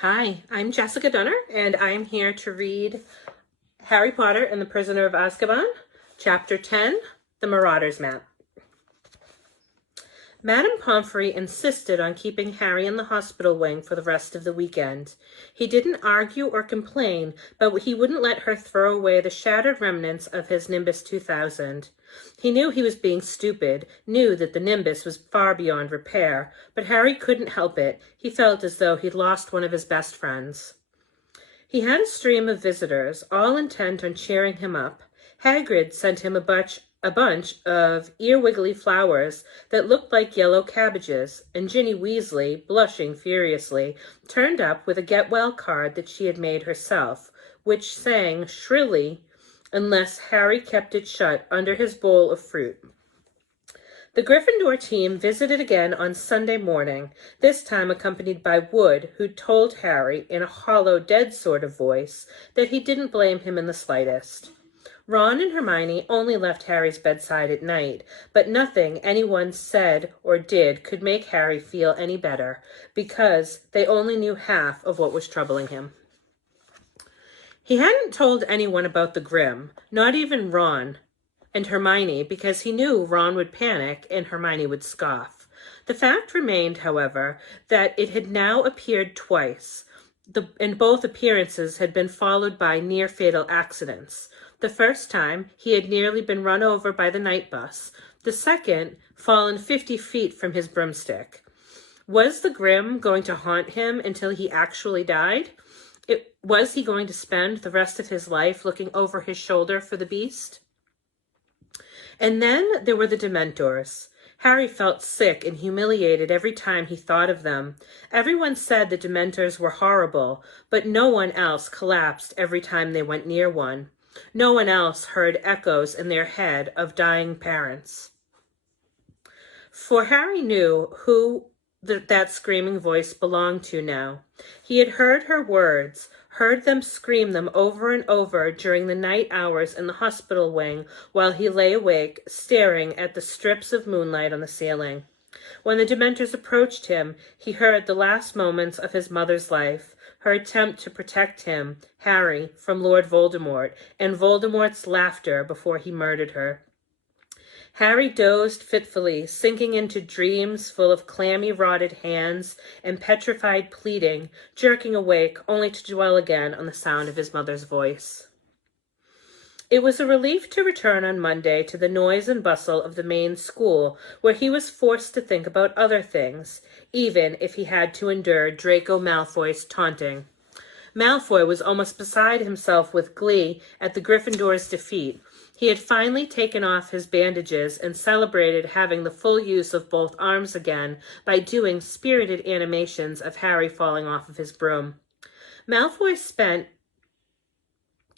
Hi, I'm Jessica Dunner, and I'm here to read Harry Potter and the Prisoner of Azkaban, Chapter 10, The Marauder's Map. Madame Pomfrey insisted on keeping Harry in the hospital wing for the rest of the weekend. He didn't argue or complain, but he wouldn't let her throw away the shattered remnants of his Nimbus 2000. He knew he was being stupid, knew that the Nimbus was far beyond repair, but Harry couldn't help it. He felt as though he'd lost one of his best friends. He had a stream of visitors, all intent on cheering him up. Hagrid sent him a bunch of ear-wiggly flowers that looked like yellow cabbages, and Ginny Weasley, blushing furiously, turned up with a get-well card that she had made herself, which sang shrilly unless Harry kept it shut under his bowl of fruit. The Gryffindor team visited again on Sunday morning, this time accompanied by Wood, who told Harry, in a hollow, dead sort of voice, that he didn't blame him in the slightest. Ron and Hermione only left Harry's bedside at night, but nothing anyone said or did could make Harry feel any better, because they only knew half of what was troubling him. He hadn't told anyone about the Grim, not even Ron and Hermione, because he knew Ron would panic and Hermione would scoff. The fact remained, however, that it had now appeared twice, and both appearances had been followed by near-fatal accidents. The first time, he had nearly been run over by the night bus. The second, fallen 50 feet from his broomstick. Was the Grim going to haunt him until he actually died? Was he going to spend the rest of his life looking over his shoulder for the beast? And then there were the Dementors. Harry felt sick and humiliated every time he thought of them. Everyone said the Dementors were horrible, but no one else collapsed every time they went near one. No one else heard echoes in their head of dying parents. For Harry knew who that screaming voice belonged to now. He had heard her words, heard them scream them over and over during the night hours in the hospital wing while he lay awake, staring at the strips of moonlight on the ceiling. When the Dementors approached him, he heard the last moments of his mother's life, her attempt to protect him, Harry, from Lord Voldemort, and Voldemort's laughter before he murdered her. Harry dozed fitfully, sinking into dreams full of clammy, rotted hands and petrified pleading, jerking awake only to dwell again on the sound of his mother's voice. It was a relief to return on Monday to the noise and bustle of the main school, where he was forced to think about other things, even if he had to endure Draco Malfoy's taunting. Malfoy was almost beside himself with glee at the Gryffindor's defeat. He had finally taken off his bandages and celebrated having the full use of both arms again by doing spirited animations of Harry falling off of his broom. Malfoy spent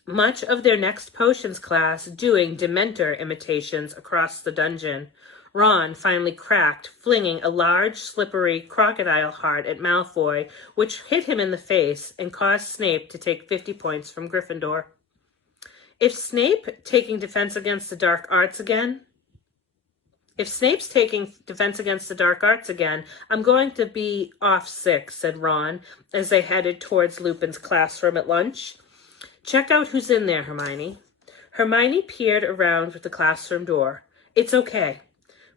much of their next potions class doing Dementor imitations across the dungeon. Ron finally cracked, flinging a large, slippery crocodile heart at Malfoy, which hit him in the face and caused Snape to take 50 points from Gryffindor. If Snape's taking defense against the dark arts again, I'm going to be off sick, said Ron, as they headed towards Lupin's classroom at lunch. Check out who's in there, Hermione. Hermione peered around the classroom door. It's okay.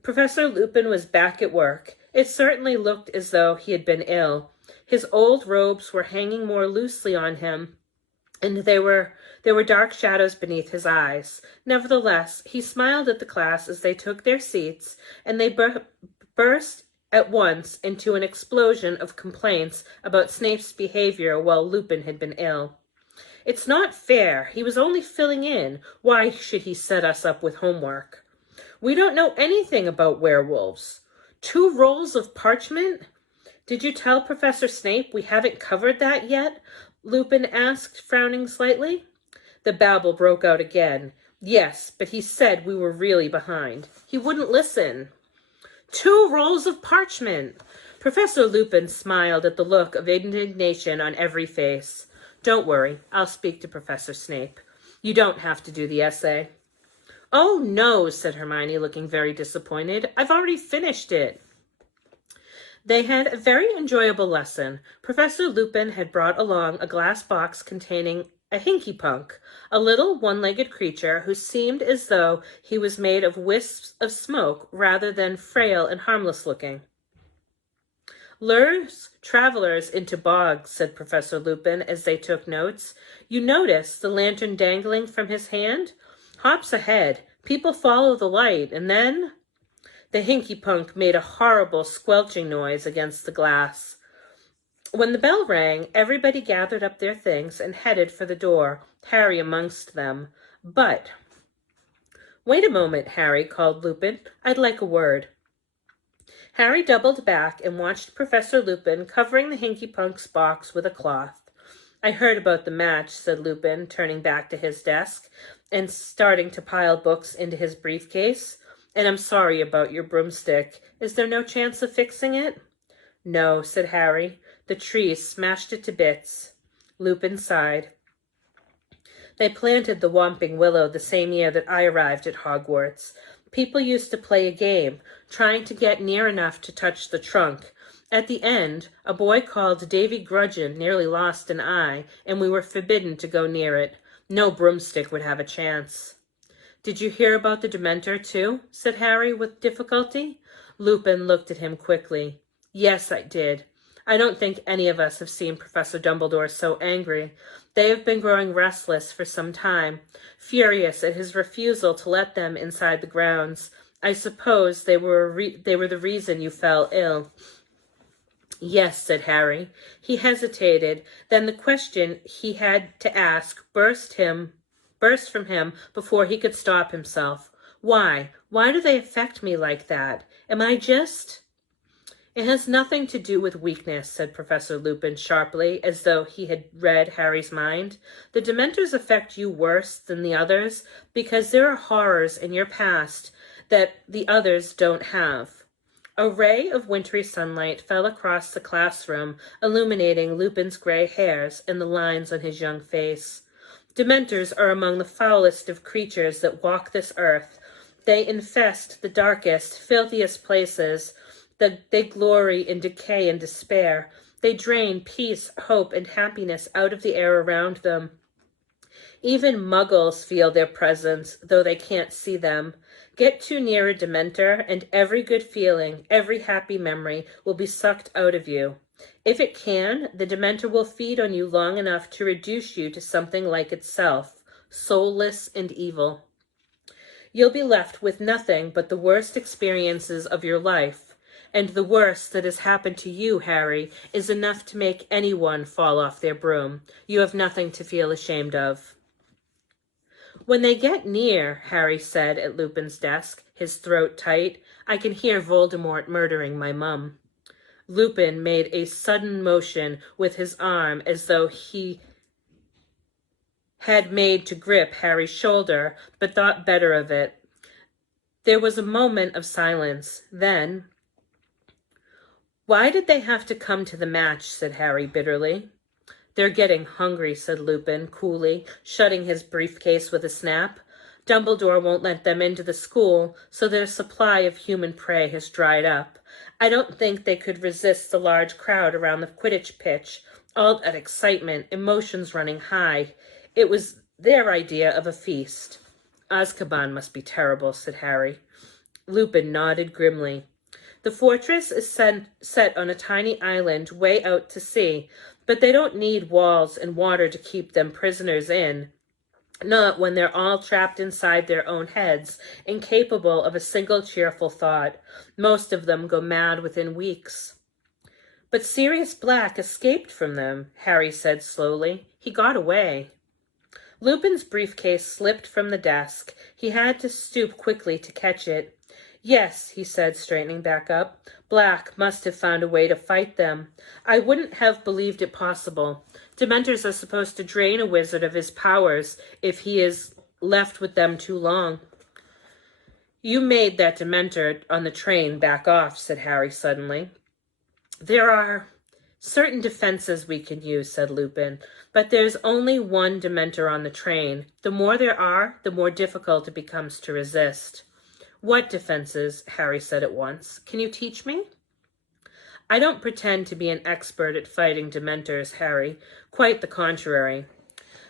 Professor Lupin was back at work. It certainly looked as though he had been ill. His old robes were hanging more loosely on him, and there were dark shadows beneath his eyes. Nevertheless, he smiled at the class as they took their seats, and they burst at once into an explosion of complaints about Snape's behavior while Lupin had been ill. It's not fair. He was only filling in. Why should he set us up with homework? We don't know anything about werewolves. 2 rolls of parchment? Did you tell Professor Snape we haven't covered that yet? Lupin asked, frowning slightly. The babble broke out again. Yes, but he said we were really behind. He wouldn't listen. 2 rolls of parchment! Professor Lupin smiled at the look of indignation on every face. Don't worry, I'll speak to Professor Snape. You don't have to do the essay. Oh, no, said Hermione, looking very disappointed. I've already finished it. They had a very enjoyable lesson. Professor Lupin had brought along a glass box containing a hinky-punk, a little one-legged creature who seemed as though he was made of wisps of smoke rather than frail and harmless-looking. "Lures travelers into bogs," said Professor Lupin as they took notes. "You notice the lantern dangling from his hand? Hops ahead. People follow the light, and then—" The hinky-punk made a horrible squelching noise against the glass. When the bell rang, everybody gathered up their things and headed for the door, Harry amongst them. But— "Wait a moment, Harry," called Lupin. "I'd like a word." Harry doubled back and watched Professor Lupin covering the hinky-punk's box with a cloth. "I heard about the match," said Lupin, turning back to his desk and starting to pile books into his briefcase. "And I'm sorry about your broomstick. Is there no chance of fixing it?" "No," said Harry. "The trees smashed it to bits." Lupin sighed. "They planted the whomping willow the same year that I arrived at Hogwarts. People used to play a game, trying to get near enough to touch the trunk. At the end, a boy called Davy Grudgeon nearly lost an eye, and we were forbidden to go near it. No broomstick would have a chance." "Did you hear about the Dementor, too?" said Harry with difficulty. Lupin looked at him quickly. "Yes, I did. I don't think any of us have seen Professor Dumbledore so angry. They have been growing restless for some time, furious at his refusal to let them inside the grounds. I suppose they were the reason you fell ill." "Yes," said Harry. He hesitated. Then the question he had to ask burst from him before he could stop himself. "Why? Why do they affect me like that? Am I just—" "It has nothing to do with weakness," said Professor Lupin sharply, as though he had read Harry's mind. "The Dementors affect you worse than the others because there are horrors in your past that the others don't have." A ray of wintry sunlight fell across the classroom, illuminating Lupin's gray hairs and the lines on his young face. "Dementors are among the foulest of creatures that walk this earth. They infest the darkest, filthiest places. They glory in decay and despair. They drain peace, hope, and happiness out of the air around them. Even muggles feel their presence, though they can't see them. Get too near a Dementor, and every good feeling, every happy memory will be sucked out of you. If it can, the Dementor will feed on you long enough to reduce you to something like itself, soulless and evil. You'll be left with nothing but the worst experiences of your life. And the worst that has happened to you, Harry, is enough to make anyone fall off their broom. You have nothing to feel ashamed of." "When they get near," Harry said at Lupin's desk, his throat tight, "I can hear Voldemort murdering my mum." Lupin made a sudden motion with his arm as though he had made to grip Harry's shoulder, but thought better of it. There was a moment of silence. Then— "Why did they have to come to the match?" said Harry bitterly. "They're getting hungry," said Lupin coolly, shutting his briefcase with a snap. "Dumbledore won't let them into the school, so their supply of human prey has dried up. I don't think they could resist the large crowd around the Quidditch pitch, all that excitement, emotions running high. It was their idea of a feast." "Azkaban must be terrible," said Harry. Lupin nodded grimly. "The fortress is set on a tiny island way out to sea, but they don't need walls and water to keep them prisoners in. Not when they're all trapped inside their own heads, incapable of a single cheerful thought. Most of them go mad within weeks." "But Sirius Black escaped from them," Harry said slowly. "He got away." Lupin's briefcase slipped from the desk. He had to stoop quickly to catch it. "Yes," he said, straightening back up. "Black must have found a way to fight them. I wouldn't have believed it possible. Dementors are supposed to drain a wizard of his powers if he is left with them too long." "You made that Dementor on the train back off," said Harry suddenly. "There are certain defenses we can use," said Lupin, "but there's only one Dementor on the train. The more there are, the more difficult it becomes to resist." "What defenses?" Harry said at once. "Can you teach me?" I don't pretend to be an expert at fighting Dementors, Harry. Quite the contrary.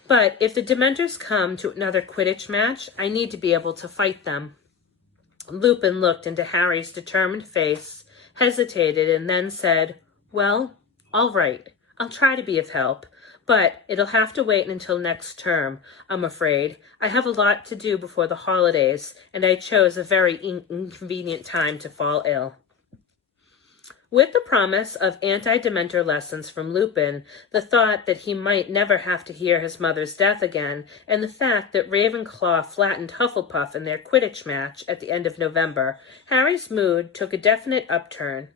But if the Dementors come to another Quidditch match, I need to be able to fight them." Lupin looked into Harry's determined face, hesitated, and then said, "Well, all right. I'll try to be of help. But it'll have to wait until next term, I'm afraid. I have a lot to do before the holidays, and I chose a very inconvenient time to fall ill." With the promise of anti-Dementor lessons from Lupin, the thought that he might never have to hear his mother's death again, and the fact that Ravenclaw flattened Hufflepuff in their Quidditch match at the end of November, Harry's mood took a definite upturn.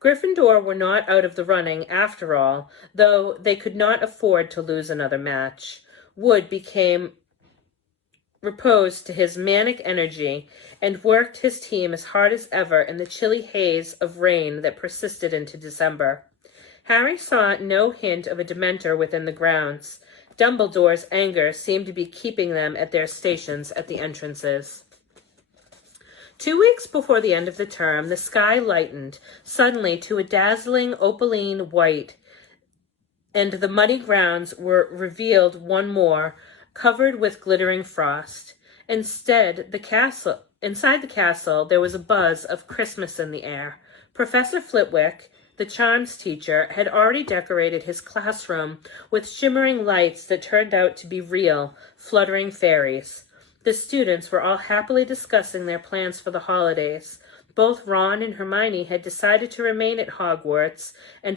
Gryffindor were not out of the running after all, though they could not afford to lose another match. Wood became reposed to his manic energy and worked his team as hard as ever in the chilly haze of rain that persisted into December. Harry saw no hint of a Dementor within the grounds. Dumbledore's anger seemed to be keeping them at their stations at the entrances. 2 weeks before the end of the term, the sky lightened suddenly to a dazzling opaline white, and the muddy grounds were revealed one more, covered with glittering frost. Inside the castle, there was a buzz of Christmas in the air. Professor Flitwick, the charms teacher, had already decorated his classroom with shimmering lights that turned out to be real, fluttering fairies. The students were all happily discussing their plans for the holidays. Both Ron and Hermione had decided to remain at Hogwarts, and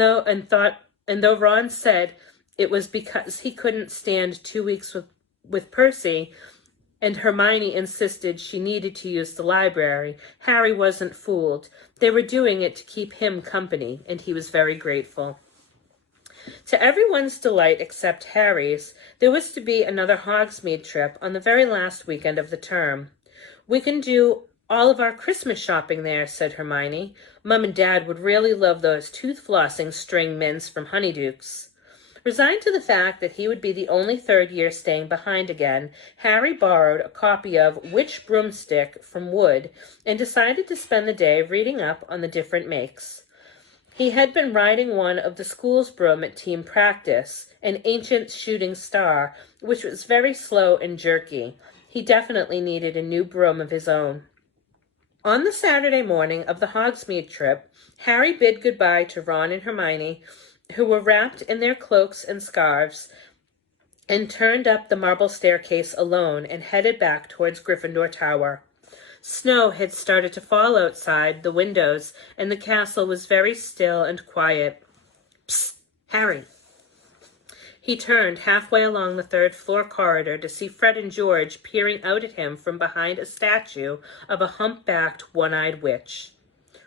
though Ron said it was because he couldn't stand 2 weeks with Percy, and Hermione insisted she needed to use the library, Harry wasn't fooled. They were doing it to keep him company, and he was very grateful. To everyone's delight except Harry's, there was to be another Hogsmeade trip on the very last weekend of the term. "We can do all of our Christmas shopping there," said Hermione. "Mum and Dad would really love those tooth-flossing string mints from Honeydukes." Resigned to the fact that he would be the only third year staying behind again, Harry borrowed a copy of Witch Broomstick from Wood and decided to spend the day reading up on the different makes. He had been riding one of the school's broom at team practice, an ancient shooting star, which was very slow and jerky. He definitely needed a new broom of his own. On the Saturday morning of the Hogsmeade trip, Harry bid goodbye to Ron and Hermione, who were wrapped in their cloaks and scarves, and turned up the marble staircase alone and headed back towards Gryffindor Tower. Snow had started to fall outside the windows, and the castle was very still and quiet. "Psst, Harry." He turned halfway along the third-floor corridor to see Fred and George peering out at him from behind a statue of a humpbacked, one-eyed witch.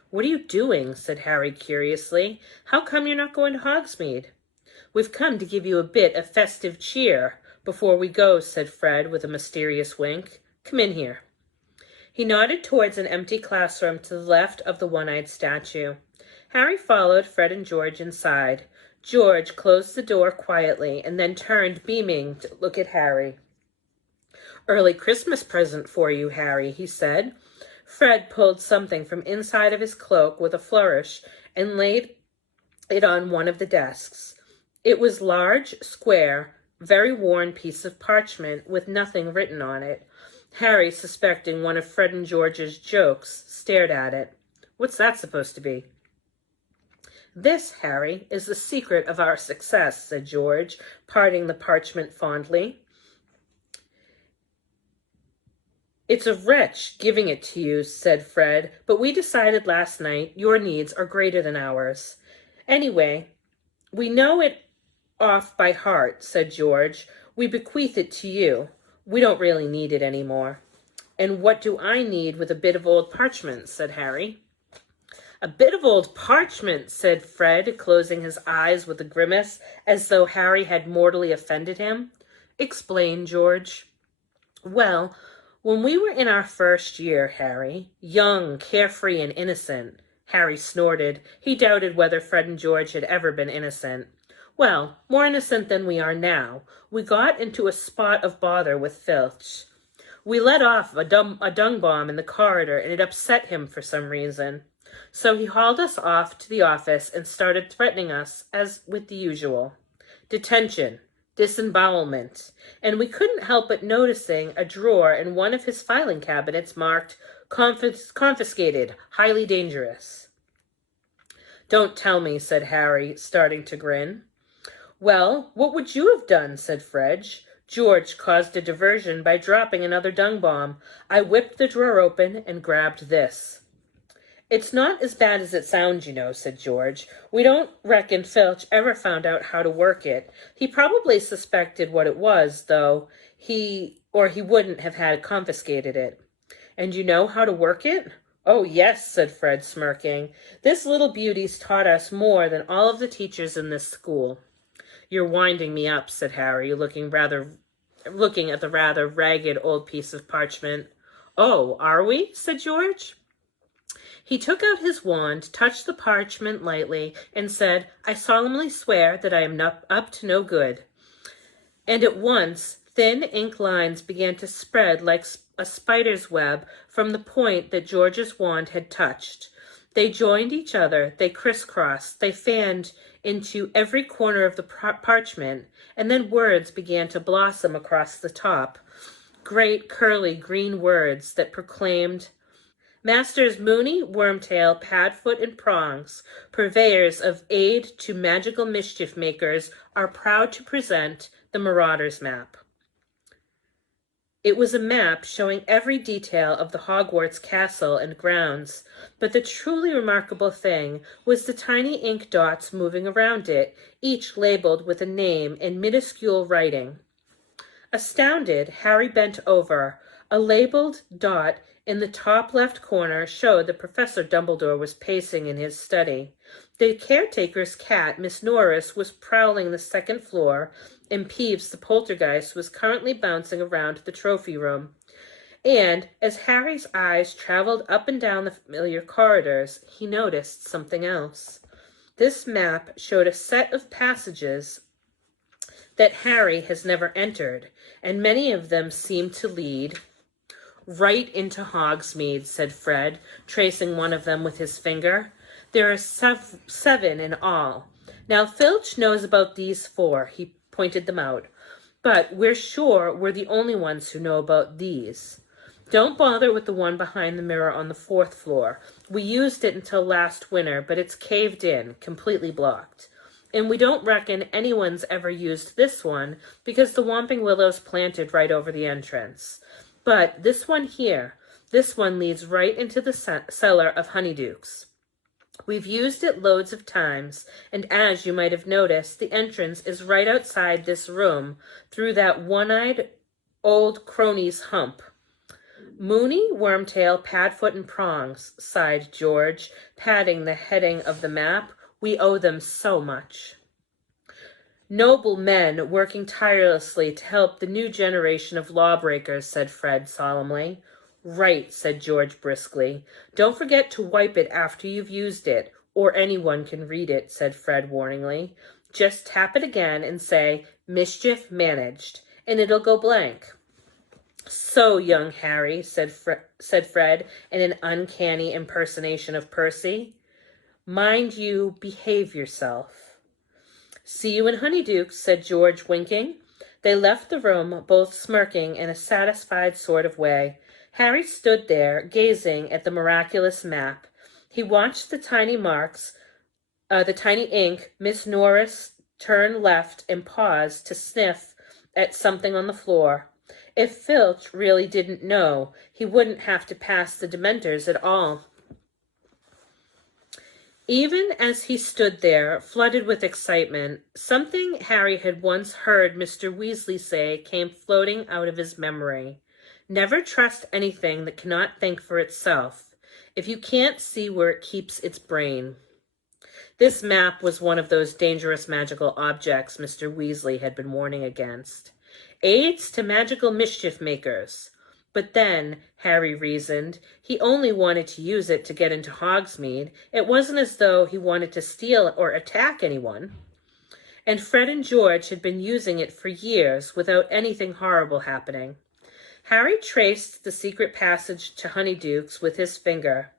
"What are you doing?" said Harry curiously. "How come you're not going to Hogsmeade?" "We've come to give you a bit of festive cheer before we go," said Fred with a mysterious wink. "Come in here." He nodded towards an empty classroom to the left of the one-eyed statue. Harry followed Fred and George inside. George closed the door quietly and then turned beaming to look at Harry. "Early Christmas present for you, Harry," he said. Fred pulled something from inside of his cloak with a flourish and laid it on one of the desks. It was large, square, very worn piece of parchment with nothing written on it. Harry, suspecting one of Fred and George's jokes, stared at it. "What's that supposed to be?" "This, Harry, is the secret of our success," said George, parting the parchment fondly. "It's a wretch giving it to you," said Fred, "but we decided last night your needs are greater than ours." "Anyway, we know it off by heart," said George. "We bequeath it to you. We don't really need it anymore." "And what do I need with a bit of old parchment?" said Harry. "A bit of old parchment," said Fred, closing his eyes with a grimace, as though Harry had mortally offended him. "Explain, George." "Well, when we were in our first year, Harry, young, carefree, and innocent," Harry snorted. He doubted whether Fred and George had ever been innocent. "Well, more innocent than we are now. We got into a spot of bother with Filch. We let off a dung bomb in the corridor, and it upset him for some reason. So he hauled us off to the office and started threatening us, as with the usual. Detention, disembowelment, and we couldn't help but noticing a drawer in one of his filing cabinets marked confiscated, highly dangerous. Don't tell me, said Harry, starting to grin. Well, what would you have done, said Fred. George caused a diversion by dropping another dung bomb. I whipped the drawer open and grabbed this. It's not as bad as it sounds, you know, said George. We don't reckon Filch ever found out how to work it. He probably suspected what it was, though, he wouldn't have had confiscated it. And you know how to work it? Oh, yes, said Fred, smirking. This little beauty's taught us more than all of the teachers in this school. You're winding me up, said Harry, looking at the rather ragged old piece of parchment. Oh, are we? Said George. He took out his wand, touched the parchment lightly, and said, I solemnly swear that I am up to no good. And at once, thin ink lines began to spread like a spider's web from the point that George's wand had touched. They joined each other, they crisscrossed, they fanned into every corner of the parchment, and then words began to blossom across the top. Great curly green words that proclaimed, Masters Mooney, Wormtail, Padfoot, and Prongs, purveyors of aid to magical mischief makers, are proud to present the Marauder's map. It was a map showing every detail of the Hogwarts castle and grounds, but the truly remarkable thing was the tiny ink dots moving around it, each labeled with a name in minuscule writing. Astounded, Harry bent over. A labeled dot in the top left corner showed that Professor Dumbledore was pacing in his study. The caretaker's cat, Miss Norris, was prowling the second floor, and Peeves the poltergeist was currently bouncing around the trophy room. And as Harry's eyes traveled up and down the familiar corridors, he noticed something else. This map showed a set of passages that Harry has never entered, and many of them seemed to lead right into Hogsmeade, said Fred, tracing one of them with his finger. There are 7 in all. Now, Filch knows about these 4. He pointed them out. But we're sure we're the only ones who know about these. Don't bother with the one behind the mirror on the 4th floor. We used it until last winter, but it's caved in, completely blocked. And we don't reckon anyone's ever used this one because the Whomping Willow's planted right over the entrance. But this one here, this one leads right into the cellar of Honeydukes. We've used it loads of times, and as you might have noticed, the entrance is right outside this room, through that one-eyed old crony's hump. Mooney, Wormtail, Padfoot, and Prongs, sighed George, patting the heading of the map. We owe them so much. Noble men working tirelessly to help the new generation of lawbreakers, said Fred solemnly. Right, said George briskly. Don't forget to wipe it after you've used it, or anyone can read it, said Fred warningly. Just tap it again and say, Mischief managed, and it'll go blank. So, young Harry, said Fred in an uncanny impersonation of Percy. Mind you, behave yourself. See you in Honeydukes, said George, winking. They left the room, both smirking in a satisfied sort of way. Harry stood there, gazing at the miraculous map. He watched the tiny marks, the tiny ink. Miss Norris turned left and paused to sniff at something on the floor. If Filch really didn't know, he wouldn't have to pass the Dementors at all. Even as he stood there, flooded with excitement, something Harry had once heard Mr. Weasley say came floating out of his memory. Never trust anything that cannot think for itself, if you can't see where it keeps its brain. This map was one of those dangerous magical objects Mr. Weasley had been warning against. Aids to magical mischief makers. But then, Harry reasoned, he only wanted to use it to get into Hogsmeade. It wasn't as though he wanted to steal or attack anyone. And Fred and George had been using it for years without anything horrible happening. Harry traced the secret passage to Honeydukes with his finger.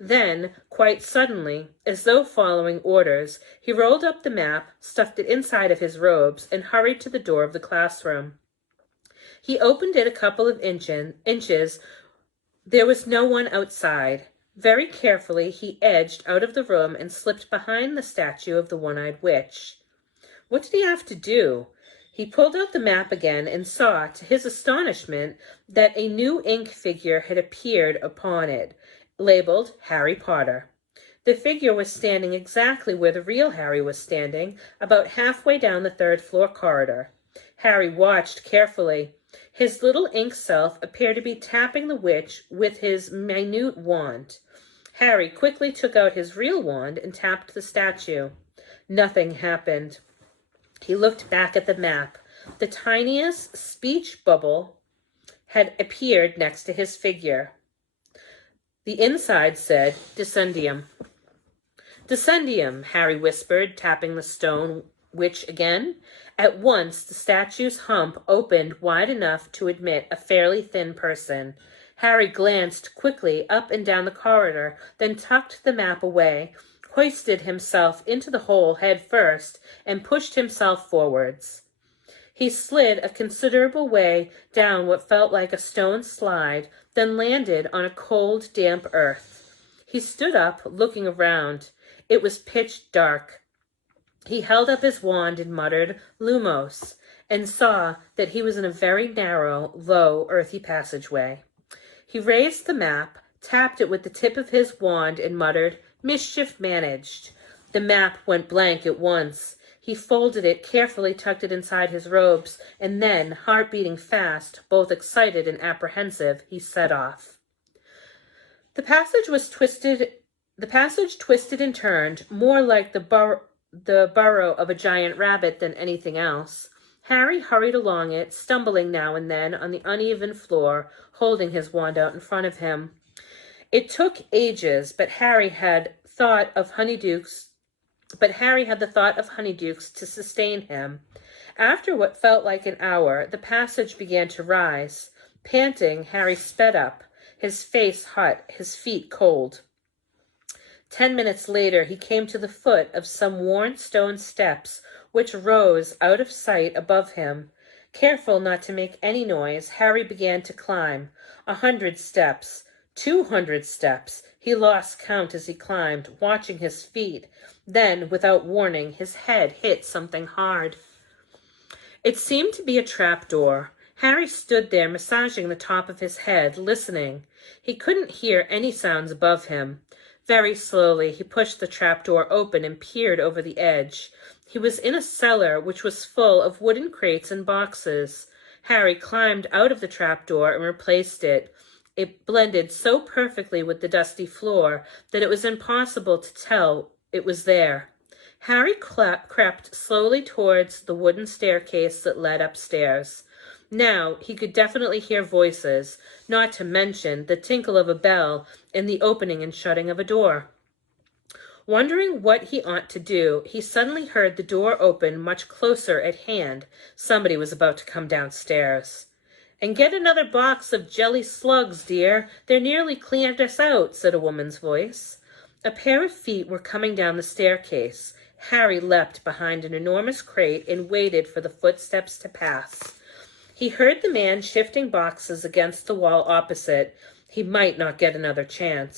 Then, quite suddenly, as though following orders, he rolled up the map, stuffed it inside of his robes, and hurried to the door of the classroom. He opened it a couple of inches. There was no one outside. Very carefully, he edged out of the room and slipped behind the statue of the one-eyed witch. What did he have to do? He pulled out the map again and saw, to his astonishment, that a new ink figure had appeared upon it, labeled Harry Potter. The figure was standing exactly where the real Harry was standing, about halfway down the third-floor corridor. Harry watched carefully. His little ink self appeared to be tapping the witch with his minute wand. Harry quickly took out his real wand and tapped the statue. Nothing happened. He looked back at the map. The tiniest speech bubble had appeared next to his figure. The inside said, Descendium. Descendium, Harry whispered, tapping the stone witch again. At once, the statue's hump opened wide enough to admit a fairly thin person. Harry glanced quickly up and down the corridor, then tucked the map away, hoisted himself into the hole head first, and pushed himself forwards. He slid a considerable way down what felt like a stone slide, then landed on a cold, damp earth. He stood up, looking around. It was pitch dark. He held up his wand and muttered, Lumos, and saw that he was in a very narrow, low, earthy passageway. He raised the map, tapped it with the tip of his wand, and muttered, Mischief managed. The map went blank at once. He folded it, carefully tucked it inside his robes, and then, heart beating fast, both excited and apprehensive, he set off. The passage twisted and turned, more like the burrow of a giant rabbit than anything else. Harry hurried along it, stumbling now and then on the uneven floor, holding his wand out in front of him. It took ages, but Harry had the thought of honeydukes to sustain him. After what felt like an hour, the passage began to rise. Panting, Harry sped up, his face hot, his feet cold. 10 minutes later, he came to the foot of some worn stone steps, which rose out of sight above him. Careful not to make any noise, Harry began to climb. 100 steps, 200 steps. He lost count as he climbed, watching his feet. Then, without warning, his head hit something hard. It seemed to be a trapdoor. Harry stood there, massaging the top of his head, listening. He couldn't hear any sounds above him. Very slowly, he pushed the trapdoor open and peered over the edge. He was in a cellar which was full of wooden crates and boxes. Harry climbed out of the trapdoor and replaced it. It blended so perfectly with the dusty floor that it was impossible to tell it was there. Harry crept slowly towards the wooden staircase that led upstairs. Now he could definitely hear voices, not to mention the tinkle of a bell and the opening and shutting of a door. Wondering what he ought to do, he suddenly heard the door open much closer at hand. Somebody was about to come downstairs. And get another box of jelly slugs, dear. They're nearly cleaned us out, said a woman's voice. A pair of feet were coming down the staircase. Harry leapt behind an enormous crate and waited for the footsteps to pass. He heard the man shifting boxes against the wall opposite. He might not get another chance.